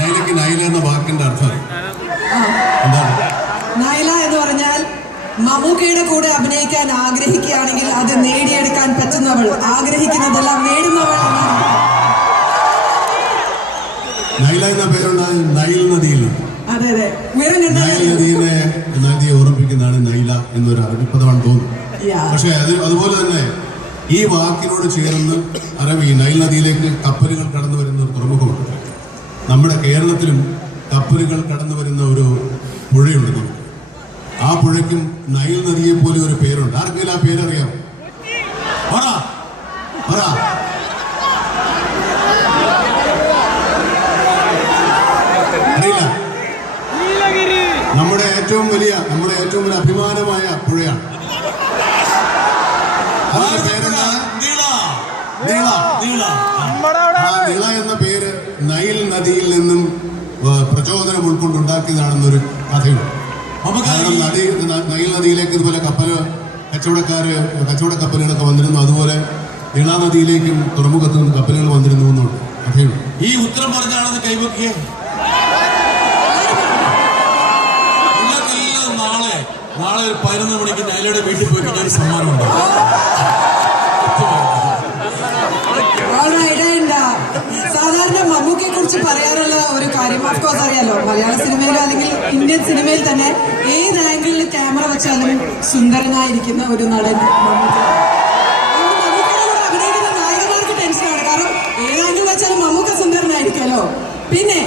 നൈലയ്ക്ക് നൈല എന്ന വാക്കിന്റെ അർത്ഥം എന്താണ്? നൈല എന്ന് പറഞ്ഞാൽ മമ്മൂക്കയുടെ കൂടെ അഭിനയിക്കാൻ ആഗ്രഹിക്കുകയാണെങ്കിൽ അത് നേടിയെടുക്കാൻ പറ്റുന്നവൾ, ആഗ്രഹിക്കുന്നതെല്ലാം നേടുന്നവൾ. നൈല എന്ന പേരുള്ള നൈൽ നദിയിൽ അതെ അതെ, നദിയെ ഓർമ്മിപ്പിക്കുന്നതാണ് നൈല എന്നൊരു അറബിപ്പദമാണ് തോന്നുന്നു. പക്ഷെ അതുപോലെ തന്നെ ഈ വാക്കിനോട് ചേർന്ന് അറബി നൈൽ നദിയിലേക്ക് കപ്പലുകൾ കടന്നു വരുന്ന ഒരു തുറമുഖമുണ്ട്. നമ്മുടെ കേരളത്തിലും കപ്പലുകൾ കടന്നു വരുന്ന ഒരു പുഴയുണ്ട് നമുക്ക്. ആ പുഴയ്ക്കും നൈൽ നദിയെ പോലെ ഒരു പേരുണ്ട്. ആർക്കെങ്കിലും ആ പേരറിയാം? അറിയില്ല. നമ്മുടെ ഏറ്റവും വലിയ അഭിമാനമായ പുഴയാണ്. അതിന്റെ പേരെന്താണ്? നീള എന്ന പേര് നൈൽ നദിയിൽ നിന്നും പ്രചോദനം ഉൾക്കൊണ്ടുണ്ടാക്കിയതാണെന്നൊരു കഥയുണ്ട്. നൈൽ നദിയിലേക്ക് ഇതുപോലെ കച്ചവട കപ്പലുകളൊക്കെ വന്നിരുന്നു. അതുപോലെ നീള നദിയിലേക്കും തുറമുഖത്ത് നിന്ന് കപ്പലുകൾ വന്നിരുന്നു എന്നുണ്ട് കഥയുണ്ട്. ഈ ഉത്തരം പറഞ്ഞാണെന്ന് കൈവക്കിയേ. നിങ്ങൾക്കെല്ലാം നാളെ ഒരു 11 മണിക്ക് നൈലയുടെ വീട്ടിൽ പോയി കഴിഞ്ഞാൽ ഒരു സമ്മാനമുണ്ട്. സാധാരണ മമ്മൂക്കയെ കുറിച്ച് പറയാറുള്ള ഒരു കാര്യം, ഓഫ്കോഴ്സ് അറിയാലോ, മലയാള സിനിമയിലോ അല്ലെങ്കിൽ ഇന്ത്യൻ സിനിമയിൽ തന്നെ ഏത് ആംഗിളിൽ ക്യാമറ വെച്ചാലും സുന്ദരനായിരിക്കുന്ന ഒരു നടൻ മമ്മൂക്ക. അഭിനയിക്കുന്ന നായകന്മാർക്ക് ടെൻഷനാണ്, കാരണം ഏത് ആംഗിൾ വെച്ചാലും മമ്മൂക്ക സുന്ദരനായിരിക്കുമല്ലോ. പിന്നെ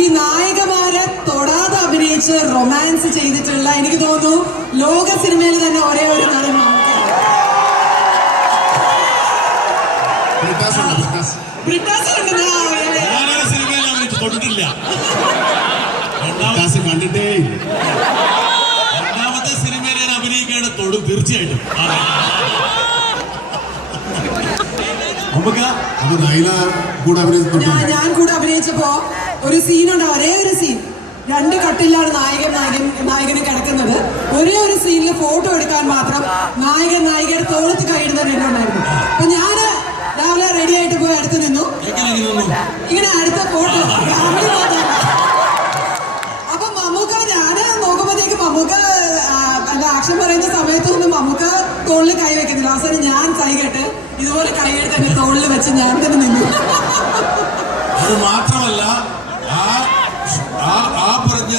ഈ നായികമാരെ തൊടാതെ അഭിനയിച്ച് റൊമാൻസ് ചെയ്തിട്ടുള്ള, എനിക്ക് തോന്നുന്നു ലോക സിനിമയിൽ തന്നെ ഒരേ ഒരു നടൻ മമ്മൂക്കയാണ്. കണ്ടിട്ടേ രണ്ടാമത്തെ സിനിമയിൽ ഞാൻ അഭിനയിക്കുകയാണ്, തൊടും തീർച്ചയായിട്ടും. ഞാൻ കൂടെ അഭിനയിച്ചപ്പോ ഒരു സീനുണ്ട്, ഒരേ ഒരു സീൻ, 2 കട്ടിലാണ് നായകന് കിടക്കുന്നത്. ഒരേ ഒരു സീനിൽ ഫോട്ടോ എടുക്കാൻ മാത്രം നായകയുടെ തോളത്ത് കൈയിടുന്ന രണ്ടുണ്ടായിരുന്നു. അപ്പൊ ഞാന് രാവിലെ റെഡി ആയിട്ട് പോയി അടുത്ത് നിന്നു, ഇങ്ങനെ അടുത്ത ഫോട്ടോ. അപ്പൊ മമ്മൂക്ക, ഞാന് നോക്കുമ്പോഴത്തേക്ക് മമ്മൂക്ക ആക്ഷൻ പറയുന്ന സമയത്തൊന്നും മമ്മൂക്ക തോളിൽ കൈ വെക്കുന്നില്ല. അവസാനം ഞാൻ കൈ കെട്ട് ഇതുപോലെ കൈയെടുത്ത് എന്റെ തോളിൽ വെച്ച് ഞാൻ തന്നെ നിന്നു. അത് മാത്രമല്ല, ആ പറഞ്ഞ